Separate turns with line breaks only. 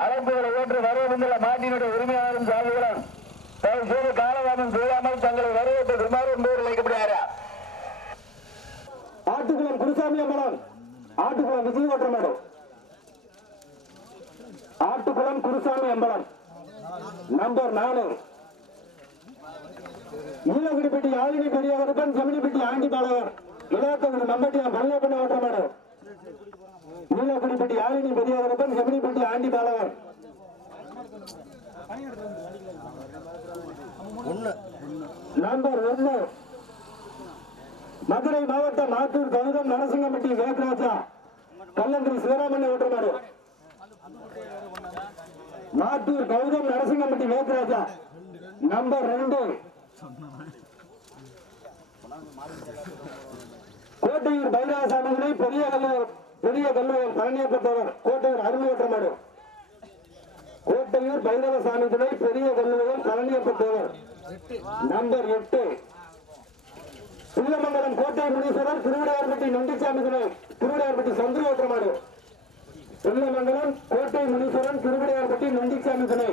அழைப்புகளை ஏற்று வரவேண்டுள்ள மாட்டினுடைய உரிமையாளரும் சார்புகளும் தயவு செய்து காலதாமம் செய்யாமல் தங்களை வரவேற்று குமார் என்பவர் அழைக்கப்படுகிறாரா
ஆட்டுக்குளம் குருசாமி அம்பலம் ஆட்டுக்குளம் விஜய் மேடம் ஆட்டுக்குளம் குருசாமி அம்பலம் நம்பர் நாலு. ஈழகுடிப்பட்டி ஆலினி பெரியவருப்பன் செமினிப்பட்டி ஆண்டி பாலகர் இலக்கங்கள் நம்பட்டியா மல்லைப்பண்ண ஓட்டமாடு ஈழகுடிப்பட்டி ஆலினி பெரியவருப்பன் செமினிப்பட்டி ஆண்டி பாலகர் நம்பர் ஒன்னு மதுரை மாவட்டம் ஆத்தூர் கௌதம் நரசிங்கம்பட்டி வேகராஜா கல்லந்திரி சிவராமன் ஓட்டமாடு நாட்டூர் கௌதம் நரசிங்கம்பட்டி வேகராஜா நம்பர் ரெண்டு. கோட்டையூர் பைராசாமிகளை பெரிய கல்லூர் பெரிய கல்லூர் பழனியப்பட்டவர் கோட்டையூர் அருமை கோட்டையூர் கோட்டையூர் பைரவசாமி துணை பெரிய கல்லூரில் பழனியப்பட்டவர் நம்பர் எட்டு. சில்லமங்கலம் கோட்டை முனீஸ்வரர் திருவிடையார்பட்டி நொண்டிச்சாமி துணை திருவிடையார்பட்டி சந்திர ஓட்டமாடு சில்லமங்கலம் கோட்டை முனீஸ்வரன் திருவிடையார்பட்டி நொண்டிச்சாமி துணை.